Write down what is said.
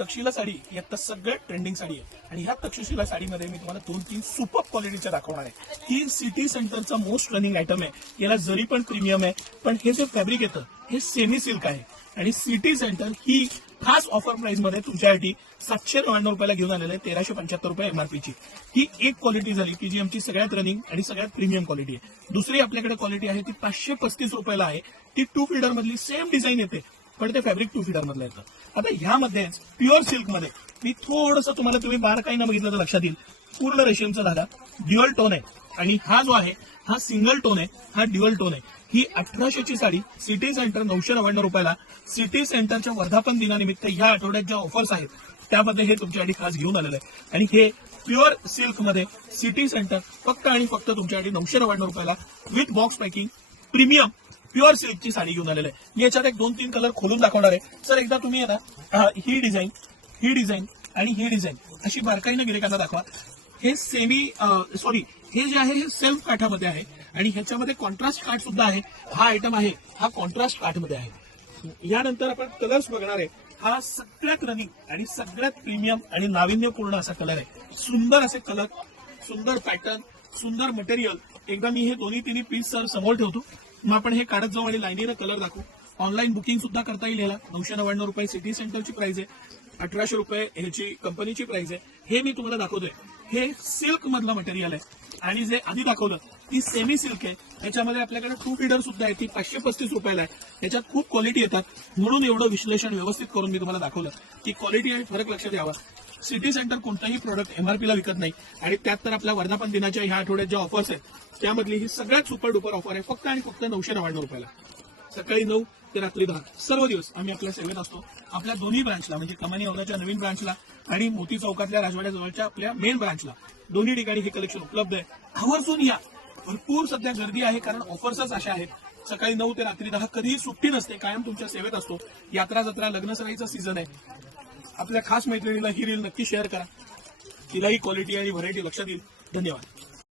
तक्षशिला साडी ही आता सगळ्यात ट्रेंडिंग साडी आहे आणि ह्या तक्षशिला साडीमध्ये मी तुम्हाला 2-3 सुपर क्वालिटीच्या दाखवणार आहे। ही सिटी सेंटरचा मोस्ट रनिंग आयटम आहे। याला जरी पण प्रीमियम आहे, पण हे जे फॅब्रिक येतं हे सेमी सिल्क आहे आणि सिटी सेंटर ही खास ऑफर प्राइस मध्ये तुमच्यासाठी 799 रुपयाला घेऊन आलेलं आहे। 1375 रुपये एमआरपीची ही एक क्वालिटी झाली की जी आमची सगळ्यात रनिंग आणि सगळ्यात प्रीमियम क्वालिटी आहे। दुसरी आपल्याकडे क्वालिटी आहे ती 535 रुपयाला आहे। ती 2 फीडर मधली सेम डिझाईन येते, पण ते फॅब्रिक 2 फीडर मधलं येतं। आता ह्यामध्ये प्युअर सिल्क मध्ये मी थोडंसं तुम्हाला तुम्ही बारकाईनं बघितलं तर लक्षात येईल, पूर्ण रेशीमचा धागा ड्युअल टोन आहे आणि हा जो आहे हा सिंगल टोन आहे, हा ड्युअल टोन आहे। ही 1800 ची साडी सिटी सेंटर 999 रुपयाला सिटी सेंटरच्या वर्धापन दिनानिमित्त ह्या आठवड्यात ज्या ऑफर्स आहेत त्यामध्ये हे तुमच्यासाठी खास घेऊन आलेलं आहे आणि हे प्युअर सिल्क मध्ये सिटी सेंटर फक्त आणि फक्त तुमच्यासाठी 999 रुपयाला with box packing premium pure सिल्कची साडी घेऊन आलेलं आहे। मी याच्यात एक 2-3 कलर खोलून दाखवणार आहे। सर एकदा तुम्ही आता ही डिझाईन आणि ही डिझाईन अशी बारकाईनं गिरायकांना दाखवा। हे हे जे आहे हे सेल्फ काठामध्ये आहे आणि ह्याच्यामध्ये कॉन्ट्रास्ट काठ सुद्धा आहे। हा आयटम आहे हा कॉन्ट्रास्ट काठमध्ये आहे। यानंतर आपण कलर्स बघणार आहे। हा सगळ्यात रनिंग आणि सगळ्यात प्रीमियम आणि नाविन्यपूर्ण असा कलर आहे। सुंदर असे कलर, सुंदर पॅटर्न, सुंदर मटेरियल। एकदा मी हे दोन्ही पीस सर समोर ठेवतो, मग आपण हे काढत जाऊ आणि लाईनीनं कलर दाखवू। ऑनलाईन बुकिंग सुद्धा करता येईल। याला 999 रुपये सिटी सेंटरची प्राइस आहे, 1800 रुपये ह्याची कंपनीची प्राइस आहे। हे मी तुम्हाला दाखवतोय हे सिल्क मधलं मटेरियल आहे आणि जे आधी दाखवलं ती सेमी सिल्क आहे। याच्यामध्ये आपल्याकडे 2 फीडर सुद्धा आहे, ती 535 रुपयाला आहे। याच्यात खूप क्वालिटी येतात, म्हणून एवढं विश्लेषण व्यवस्थित करून मी तुम्हाला दाखवलं की क्वालिटी आणि फरक लक्षात यावा। सिटी सेंटर कोणताही प्रोडक्ट एमआरपीला विकत नाही आणि त्यात तर आपल्या वर्धापन दिनाच्या ह्या आठवड्यात ज्या ऑफर्स आहेत त्यामधली ही सगळ्यात सुपर डुपर ऑफर आहे, फक्त आणि फक्त 999 रुपयाला। सकाळी 9 ते रात्री 10 सर्व दिवस आम्ही आपल्या सेवेत असतो। आपल्या दोन्ही ब्रांचला म्हणजे कमानी औंधाच्या नवीन ब्रांचला आणि मोती चौकातल्या राजवाड्याजवळच्या आपल्या मेन ब्रांचला दोन्ही ठिकाणी हे कलेक्शन उपलब्ध आहे। आवर्जून या, भरपूर सध्या गर्दी आहे कारण ऑफर्सच अशा आहेत। सकाळी 9 ते रात्री 10 कधीही सुट्टी नसते, कायम तुमच्या सेवेत असतो। यात्रा जत्रा लग्न सराईचा सीझन आहे। आपल्या खास मैत्रिणीला ही रील नक्की शेअर करा, तिलाही क्वालिटी आणि व्हरायटी लक्षात येईल। धन्यवाद।